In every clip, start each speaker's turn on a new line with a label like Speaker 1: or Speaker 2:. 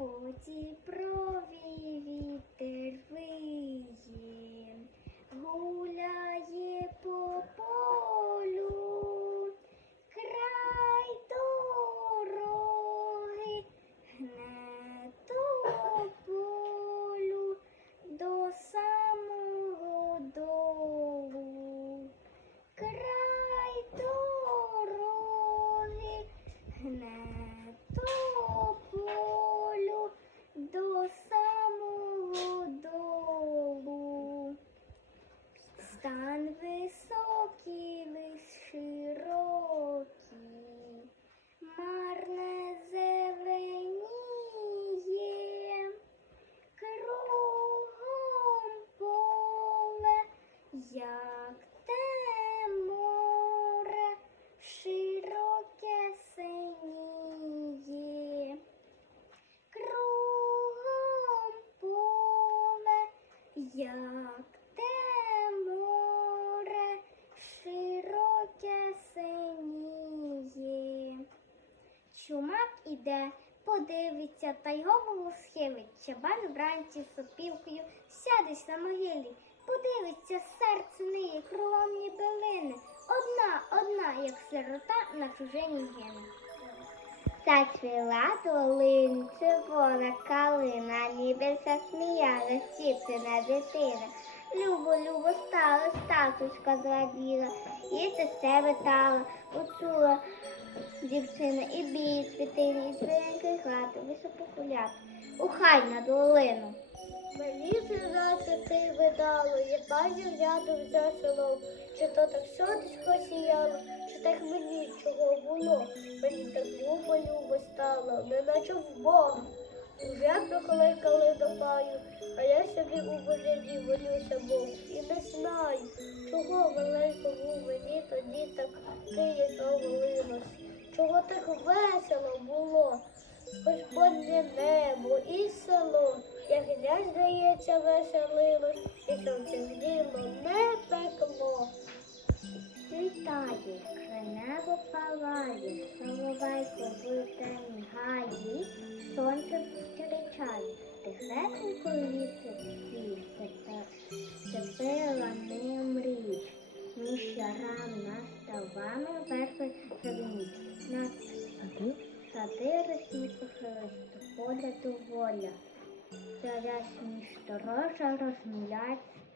Speaker 1: по діброві як те море, широке синіє. Кругом поле, як те море, широке синіє. Чумак іде, подивиться, та й голову схилить. Чабан вранці сопілкою сядеш на могилі, подивиться, серце ниє, кругом ніби. Одна, одна, як сирота на чужині гине. Зацвіла долин, червона калина, ніби засміялась дівчина дитина. Любо, любо стала, статушка зраділа, і це все витала, почула дівчина і бій світині, і дзвінки грати, високо гуляти, у хай на долину.
Speaker 2: Мені зразу ти видало, я бачив рядом за селом, чи то так сонечко сіяло, чи так мені чого було. Мені так любо любо стало, неначе в Бога. Уже проколикали до паю, а я собі у божеві молюся Богу. І не знаю, чого маленькому мені тоді так киє завалилось, чого так весело було. Господнє небо і село, як грязь, здається, веселилось, і сонце гріло, не пекло.
Speaker 1: Світає, небо палає, соловейко в темній гаї, сонце зустрічає, тихесенько вітер світ, степила ним річ, між ярам над ставами верхи зеленіт, над сади? росні похилисто, поля до воля, зарясні сторожа розмовляють з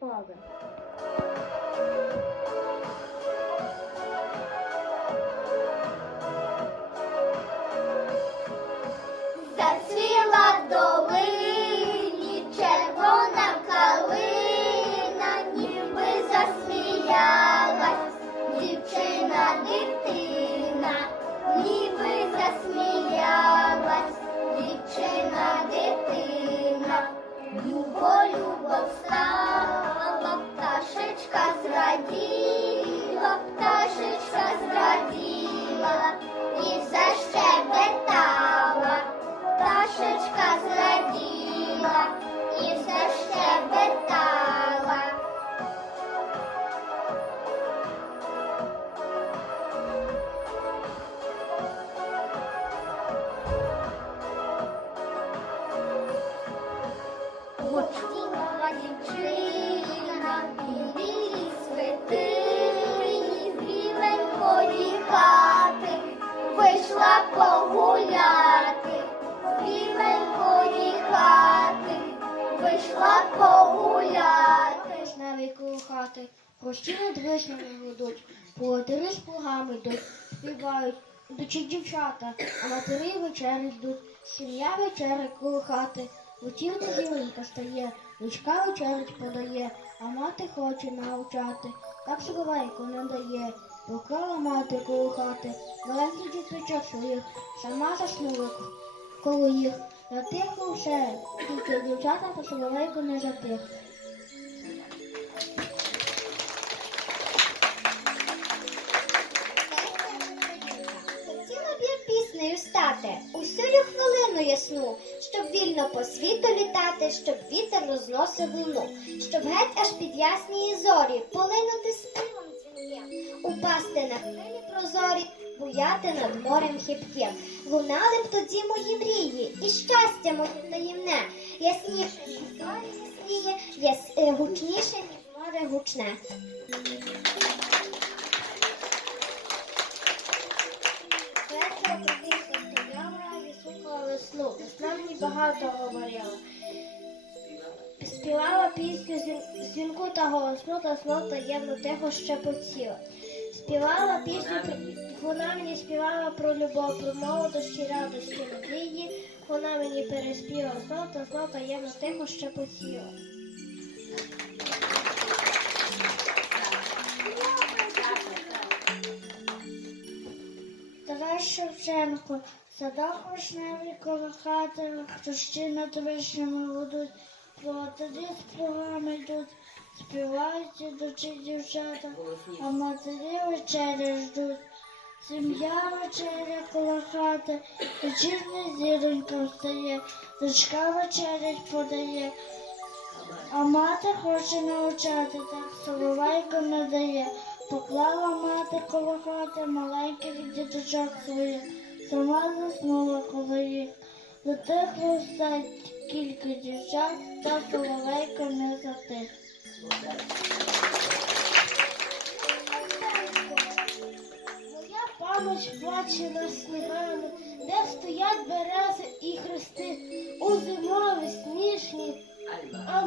Speaker 2: вийшла погуляти.
Speaker 3: Вишневі коло хати, гості над вишнями гудуть, полотери з плугами йдуть, співають, ідучі дівчата, а матері вечері йдуть, сім'я вечері коло хати, Лутівна зіленька стає, дочка вечерять подає, а мати хоче навчати, так соловейко не дає. Поклала мати коло хати, маленький діточок своїх, сама заснула коло їх. Затихло все, тільки дівчата та соловейко не затих.
Speaker 1: Хотіла б я піснею стати усю хвилину ясну, щоб вільно по світу літати, щоб вітер розносив луну, щоб геть аж під ясні зорі полинути співом дзвінким, упасти на хвилі прозорі,
Speaker 4: буяти над морем хибким. Лунали б тоді мої мрії, і щастя моє таємне, ясніше, ніж зорі ясніє, яс, е, гучніше, ніж море гучне.
Speaker 5: Весну. Мені багато говорила. Співала пісню зін- дзвінку та голосну, та знов таємно тихо щепотіла. Співала пісню, вона мені співала про любов, про молодості, радості, надії. Вона мені переспіла знов та знов таємно тихо щепотіла. Тарас Шевченко, садок вишневий коло хати, хрущі над вишнями будуть, плотарі з плугами йдуть, співають ідучі дівчата, а матері вечеря ждуть. Сім'я вечеря коло хати, вечірня зіронька встає, дочка вечерять подає, а мати хоче навчати, так соловейко не дає. Поклала мати коло хати маленьких діточок своїх, сама заснула коло їх. Затихло все кілька дівчат, та соловейко не затих. Моя пам'ять плаче над снігами, де стоять берези і хрести. У зимові сніжні, а,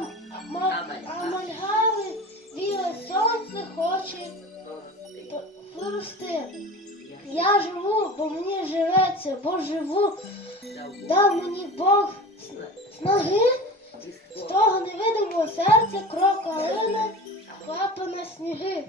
Speaker 5: ма- а мальгави біле сонце хоче порости. Я живу, бо мені живеться, бо живу, дав мені Бог снаги, з того невидимого серця крок калини, хлапа на сніги.